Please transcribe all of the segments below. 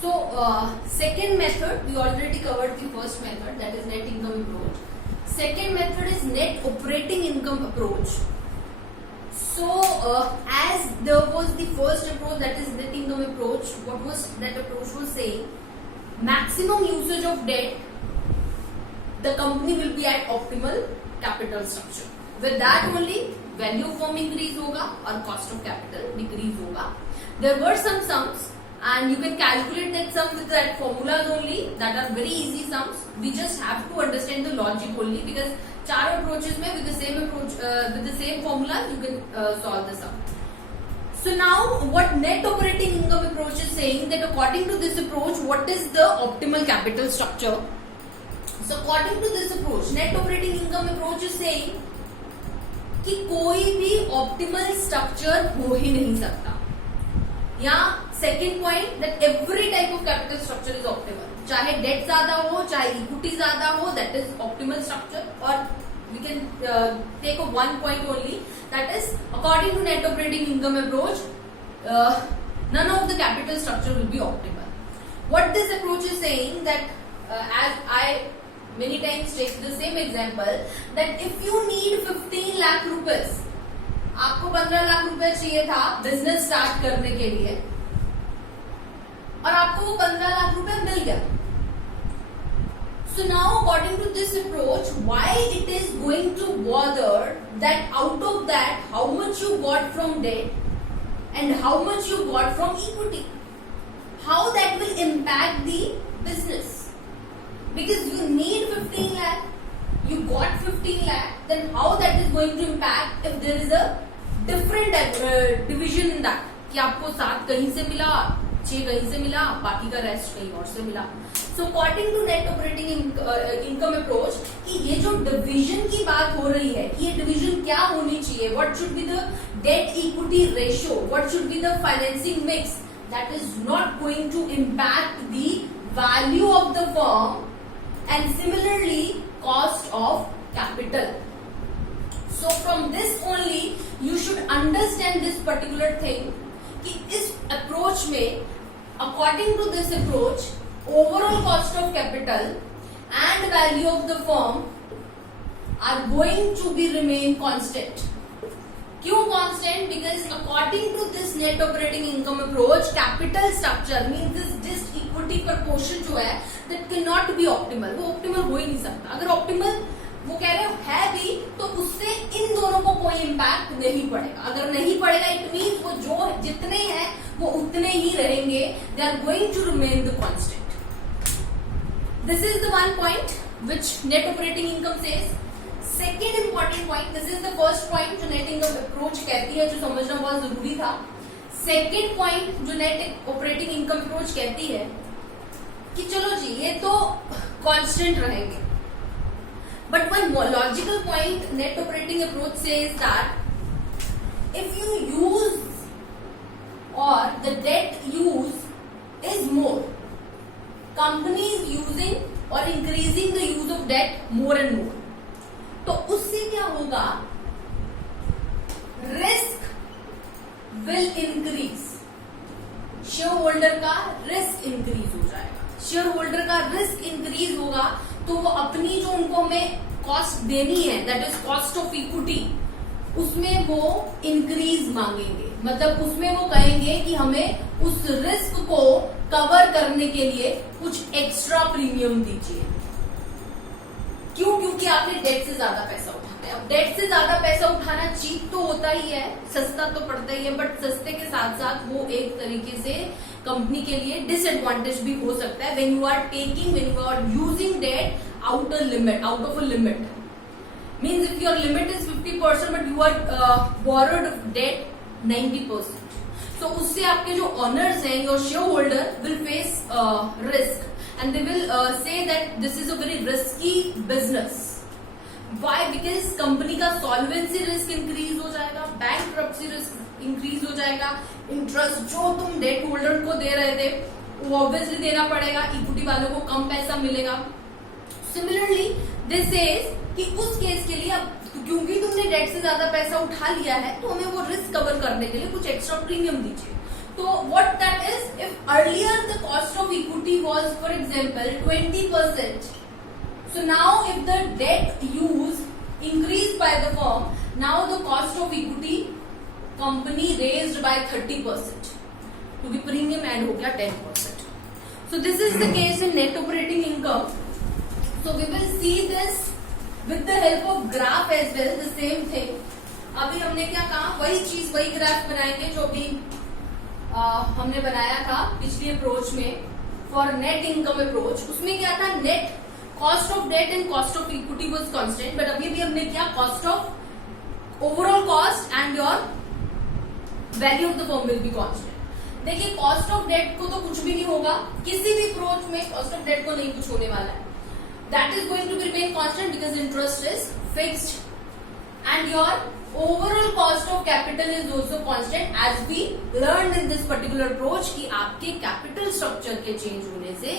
Second method, we already covered the first method, that is net income approach. Second method is net operating income approach. As there was the first approach, that is net income approach, what was that approach was saying? Maximum usage of debt, the company will be at optimal capital structure. With that only, value of firm increase होगा और cost of capital decrease होगा. There were some sums, and you can calculate that sum with that formulas only, that are very easy sums. We just have to understand the logic only, because चार approaches में with the same approach, with the same formula, you can solve the sum. So now what net operating income approach is saying, that according to this approach, what is the optimal capital structure? So according to this approach, net operating income approach is saying कि कोई भी optimal structure हो ही नहीं सकता. या second point, that every type of capital structure is optimal. चाहे debt ज्यादा हो, चाहे इक्विटी ज्यादा हो, दैट इज ऑप्टिमल स्ट्रक्चर. और we can take one point only, that is according to net operating income approach, none of the capital structure will be optimal. What this approach is saying, that as I many times take the same example, that if you need 15 lakh rupees, आपको 15 लाख रुपए चाहिए था business start करने के लिए, और आपको वो 15 लाख रुपए मिल गया. So now according to this approach, why it is going to bother that out of that how much you got from debt and how much you got from equity, how that will impact the business? Because you need 15 lakh, you got 15 lakh, then how that is going to impact if there is a different division in that, कि आपको 7 कहीं से मिला, 6 कहीं से मिला, बाकी का रेस्ट कहीं और से मिला. So according to net operating income approach, कि ये जो डिविजन की बात हो रही है, कि ये डिविजन क्या होनी चाहिए, what should be the debt equity ratio, what should be the financing mix, that is not going to impact the value of the firm, and similarly cost of capital. So from this only you should understand this particular thing, कि इस approach में, according to this approach, overall cost of capital and value of the firm are going to be remain constant. क्यों constant? Because according to this net operating income approach, capital structure means this equity proportion जो है, that cannot be optimal. वो optimal हो ही नहीं सकता. अगर optimal वो कह रहे है भी, तो उससे इन दोनों को कोई इम्पैक्ट नहीं पड़ेगा. अगर नहीं पड़ेगा, इट मीन्स वो जो जितने हैं वो उतने ही रहेंगे. They are going to remain the constant. This is the one point which net operating income says. Second important point, this is the first point जो नेट इनकम अप्रोच कहती है, जो समझना बहुत जरूरी था. सेकेंड पॉइंट जो नेट ऑपरेटिंग इनकम अप्रोच कहती है कि चलो जी ये तो कांस्टेंट रहेंगे, but one more logical point net operating approach says that if you use or the debt use is more, company is using or increasing the use of debt more and more, तो उससे क्या होगा, risk will increase. Share holder का risk increase हो जाएगा. Share holder का risk increase होगा, तो वो अपनी जो उनको हमें कॉस्ट देनी है, that is cost of equity, उसमें वो इंक्रीज मांगेंगे. मतलब उसमें वो कहेंगे कि हमें उस रिस्क को कवर करने के लिए कुछ एक्स्ट्रा प्रीमियम दीजिए. क्यों? क्योंकि आपने डेट से ज्यादा पैसा उठाना है. अब डेट से ज्यादा पैसा उठाना चीप तो होता ही है, सस्ता तो पड़ता ही है, बट सस्ते के साथ साथ वो एक तरीके से कंपनी के लिए डिसएडवांटेज भी हो सकता है. When you are using debt out of a limit, means if your limit is 50% but you are borrowed debt 90%, so उससे आपके जो owners हैं, your shareholder will face risk and they will say that this is a very risky business. Why? Because company का solvency risk increase हो जाएगा, bankruptcy risk increase हो जाएगा, interest जो तुम debt holder को दे रहे थे वो obviously देना पड़ेगा, equity वालों को कम पैसा मिलेगा. सिमिलरली दिस इज कि उस केस के लिए अब क्योंकि तुमने डेट से ज्यादा पैसा उठा लिया है, तो हमें वो रिस्क कवर करने के लिए कुछ एक्स्ट्रा प्रीमियम दीजिए. तो what that is, if earlier the cost of equity was, for example, 20%. So now if the debt use increased by the firm, now the cost of equity company raised by 30%, क्योंकि premium add हो गया 10%. So this is the case in net operating income. So we will see this with the help of graph as well, the same thing. अभी हमने क्या कहा, वही चीज वही ग्राफ बनाएंगे जो भी हमने बनाया था पिछली अप्रोच में फॉर नेट इनकम अप्रोच. उसमें क्या था, net cost of debt and cost of equity was constant, but अभी भी हमने क्या, cost of overall cost and your value of the firm will be constant. देखिए कॉस्ट ऑफ डेट को तो कुछ भी नहीं होगा, किसी भी अप्रोच में कॉस्ट ऑफ डेट को नहीं कुछ होने वाला है. That is going to be remain constant because interest is fixed and your overall cost of capital is also constant, as we learned in this particular approach कि आपके capital structure के change होने से,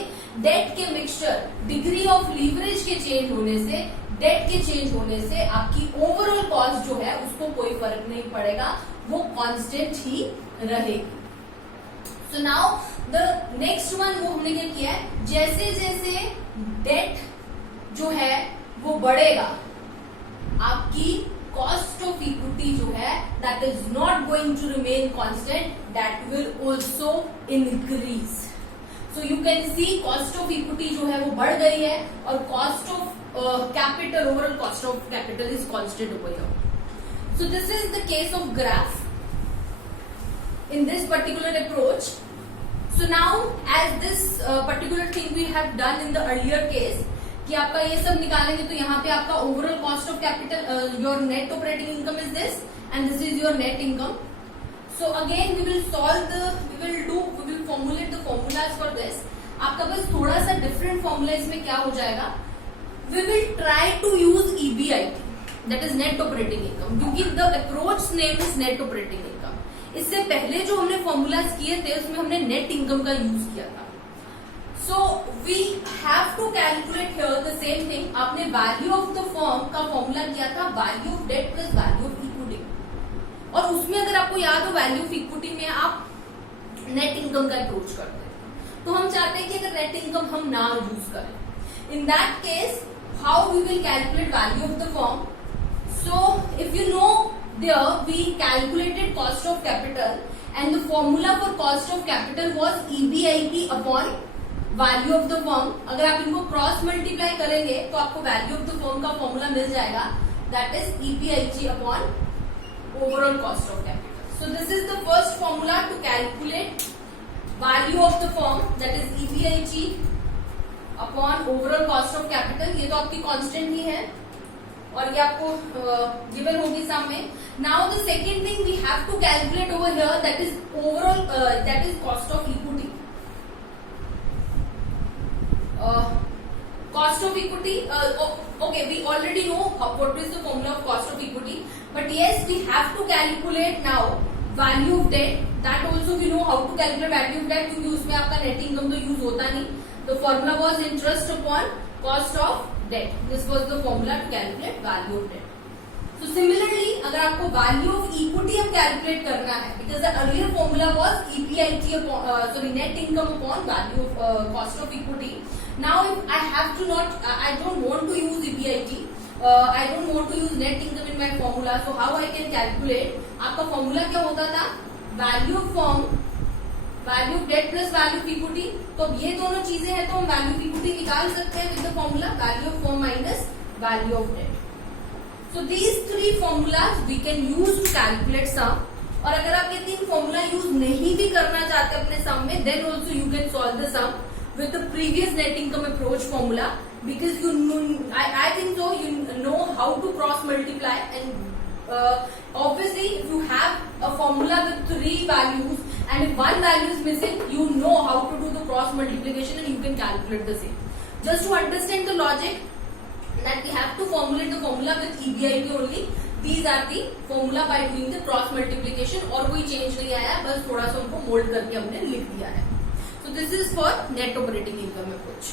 debt के mixture, degree of leverage के change होने से, debt के change होने से आपकी overall cost जो है उसको कोई फर्क नहीं पड़ेगा, वो constant ही रहेगी. So now the next one वो हमने क्या किया है, जैसे जैसे debt जो है वो बढ़ेगा, आपकी cost of equity जो है that is not going to remain constant, that will also increase. So you can see cost of equity जो है वो बढ़ गई है और cost of capital, overall cost of capital is constant over here. So this is the case of graph in this particular approach. So now as this particular thing we have done in the earlier case, कि आपका ये सब निकालेंगे तो यहाँ पे आपका overall cost of capital, your net operating income is this and this is your net income. So again we will formulate the formulas for this. आपका बस थोड़ा सा डिफरेंट फॉर्मूला इसमें क्या हो जाएगा, we will try to use EBIT, that is net operating income, क्योंकि the approach name is net operating income. इससे पहले जो हमने फॉर्मूलाज किए थे उसमें हमने नेट इनकम का यूज किया था. So we have to calculate here the same thing. आपने value of the firm का फॉर्मूला किया था value of debt plus value of equity, और उसमें अगर आपको याद हो value of equity में आप net income का अप्रोच करते हैं. तो हम चाहते हैं कि अगर net income हम ना यूज करें, in that case how we will calculate value of the firm. So if you know there we calculated cost of capital and the formula for cost of capital was EBIT upon value of the firm. अगर आप इनको cross multiply करेंगे तो आपको value of the firm का formula मिल जाएगा, that is EBIT upon overall cost of capital. So this is the first formula to calculate value of the firm, that is EBIT upon overall cost of capital. ये तो आपकी constant ही है और ये आपको गिवन होगी सामने. Now the second thing we have to calculate over here, that is overall, that is cost of equity. Cost of equity, okay, we already know what is the formula of cost of equity, but yes, we have to calculate now value of debt. That also we know how to calculate value of debt, क्योंकि उसमें आपका net income तो use होता नहीं. The formula was interest upon cost of debt. This was the formula to calculate value of debt. So similarly, अगर आपको value of equity हम calculate करना है, because the earlier formula was EBIT upon net income upon value of cost of equity. Now if I have to not, I don't want to use EBIT, I don't want to use net income in my formula. So how I can calculate? आपका formula क्या होता था? Value of firm, value of debt plus value of equity. तो अब ये दोनों चीजें हैं तो हम value of equity निकाल सकते हैं with the formula value of firm minus value of debt. So these three formulas we can use to calculate sum. और अगर आप ये तीन फॉर्मूला यूज नहीं भी करना चाहते अपने सम में, then also you can solve the sum with the previous net income approach formula, because you know, I think so you know how to cross multiply, and obviously if you have a formula with three values and if one value is missing, you know how to do the cross multiplication and you can calculate the same. Just to understand the logic that we have to formulate the formula with EBIT only. These are the formula by doing the cross multiplication, और कोई change नहीं आया, बस थोड़ा सा उनको mould करके हमने लिख दिया है. So this is for net operating income approach.